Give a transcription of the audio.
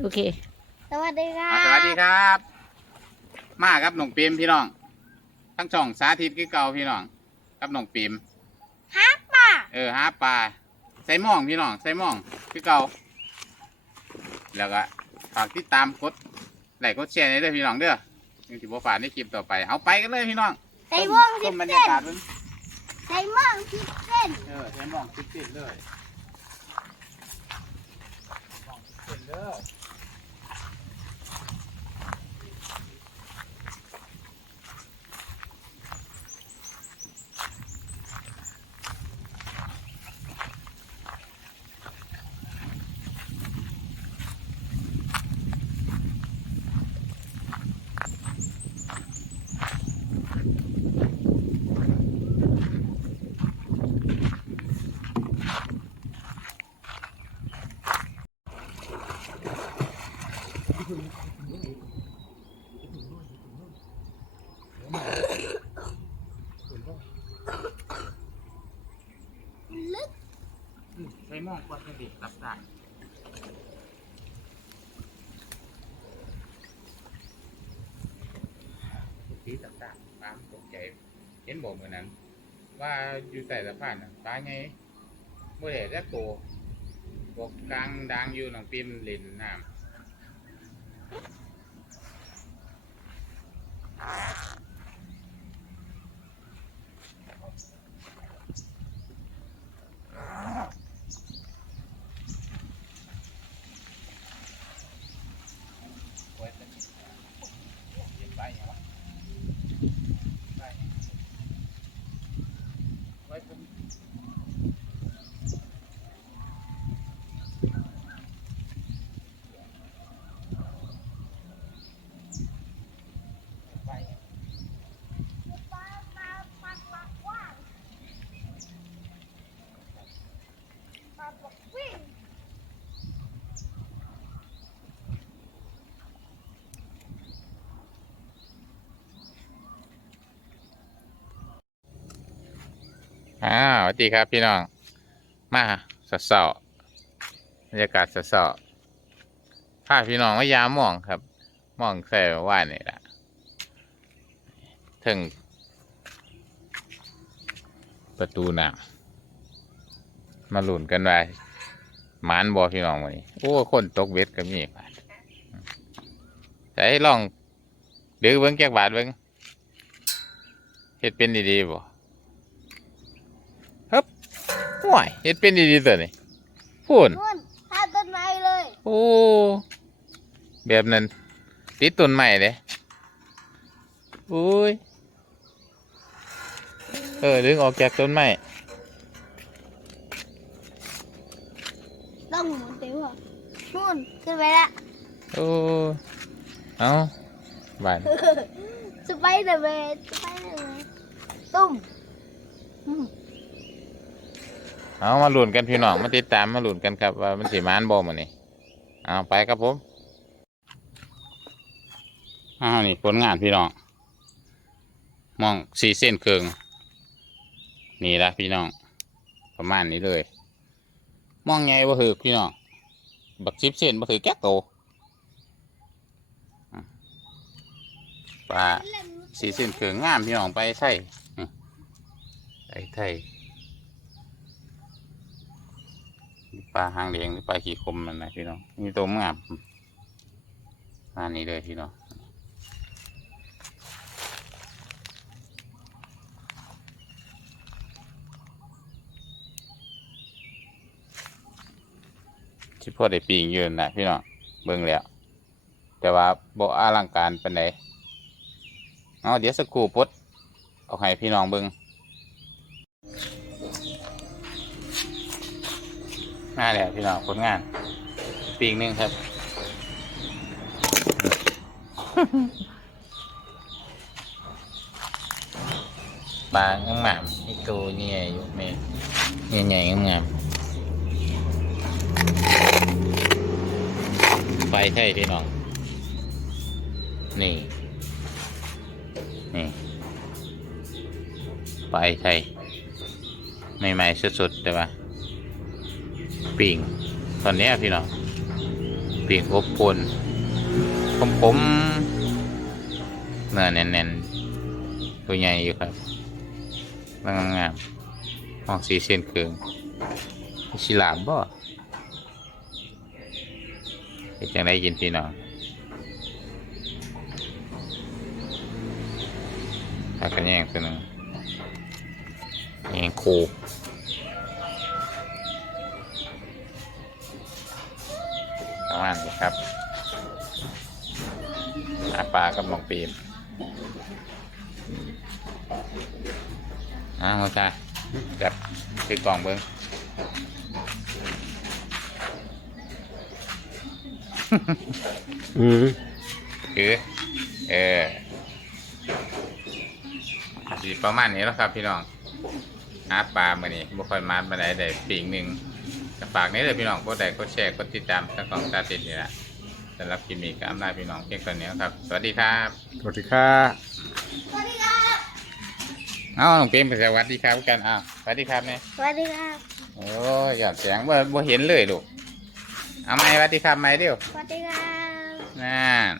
โอเค สวัสดีครัอ่าบสวัสดีครับ มาครับน้องปิมพี่น้อง ทั้งช่องสาธิตคือเก่าพี่น้องกับน้องปิมฮับป่ะเออหาปลาใส่หม่องพี่น้องใส่หม่องคือเก่าแล้วก็ฝากติดตามกดไลค์กดแชร์ในเด้อพี่น้องเด้อยังสิบ่ฝากในคลิปต่อไปเอาไปกันเลยพี่น้องใส่ม่วงต้สิมบบรรเส้ยานกาศมันใส่ม่วงสิบเส้นเออใส่หม่องติดๆเลยหม่องติดๆเด้อลึก ใส่หม่องกว่าจะดิรับได้ทีต่างๆปลาตกใจเห็นบอกเหมือนนั้น ว่าอยู่ใต้สะพานน่ะปลาไงเมื่อไหร่จะโตบอกกลางดังอยู่หนองปิมเล่นน้ำ ไว้เป็นเย็นไปอย่างวะไปไว้เป็นไป ปลาปลาปลาปลากว้างปลาบอกวิ่ง อ่าสวัสดีครับพี่น้อง มาสดสาบรรยากาศสดสาพาพี่น้องมายามมองครับมองใส่ว่านนี่แหละถึงประตูน้ำมาหลุนกันว่าหมานบอพี่น้องวันนี้โอ้คนตกเบ็ดก็มีบาดจะให้ลองเดือเบิ้งแก้กบาทเบิ้งเฮ็ดเป็นดีๆบ่ ห่วยเฮ็ดเป็นดีๆตัวนี้พูนนู่นท่าต้นไม้เลยโอ้แบบนั้น ติดต้นใหม่เลยโอ้ย เออ ดึงออกจากต้นไม้ต้องหมุนเตียวอะนู่นขึ้นไปละโอ้เอาบานสไปเดอร์แมนสไปเดอร์แมนตุ้มอืม เอามาหลุนกันพี่น้องมาติดตามมาหลุนกันครับว่ามันสีมานบอมันนี่เอาไปครับผมอ้าวนี่ผลงานพี่น้องมองสีเส้นเคืองนี่ละพี่น้อง ประมาณนี้เลย มองไงบ่ถือพี่น้องบักสิบเส้นบ่ถือแก๊กโตปลาสีเส้นเคืองงามพี่น้องไปใส่อืมไปไทย ปลาหางแดงหรือปลาขี้คมมันนะพี่น้องมีตัวงามอันนี้เลยพี่น้องที่พ่อได้ปีงยืนนะพี่น้องเบิ่งแล้ว แต่ว่าบ่อลังการเปานใดเอาเดี๋ยวสกครูปลดเอาให้พี่น้องเบิง มาแล้วพี่น้องผลงานปีกหนึ่งครับ ปลางามๆไอตัวนี่อยู่แม่ใหญ่ๆงามไฟใช่พี่น้อง นี่ นี่ไปไทยใหม่ๆสดๆแต่ว่า ปิ่งตอนนี้พี่น้องปีกอบปนผมผมเนื้อแน่นๆตัวใหญ่อยู่ครับงามงามๆห้องสีเส้นเคืองชิลามบ่เฮ็ดจังได้กินพี่น้องถ้ากันแย่งตัวหนึงแย่งโค ประมาณนี้ครับหาปลากับน้องปีมอ้าวจ้าจับถือกล่องเบิ้งอืมคือเออสีประมาณนี้แล้วครับพี่น้องหาปลามื่อนี้บุคอยมามาได้ได้ปีกหนึ่ง กับฝากนี้เลยพี่น้องกดไลค์กดแชร์กดติดตามทั้งกองตาติดนี่แหละสำหรับคลิปนี้ก็อำลาพี่น้องเพียงเท่านี้ครับ สวัสดีครับสวัสดีครับสวัสดีครับเอ้าน้องเปรมไปสวัสดีครับกันอ้าวสวัสดีครับเนี่ยสวัสดีครับโอ้ยหยอดเสียงบ่บ่เห็นเลยลูกเอาไหมสวัสดีครับไหมเดียวสวัสดีครับนั่น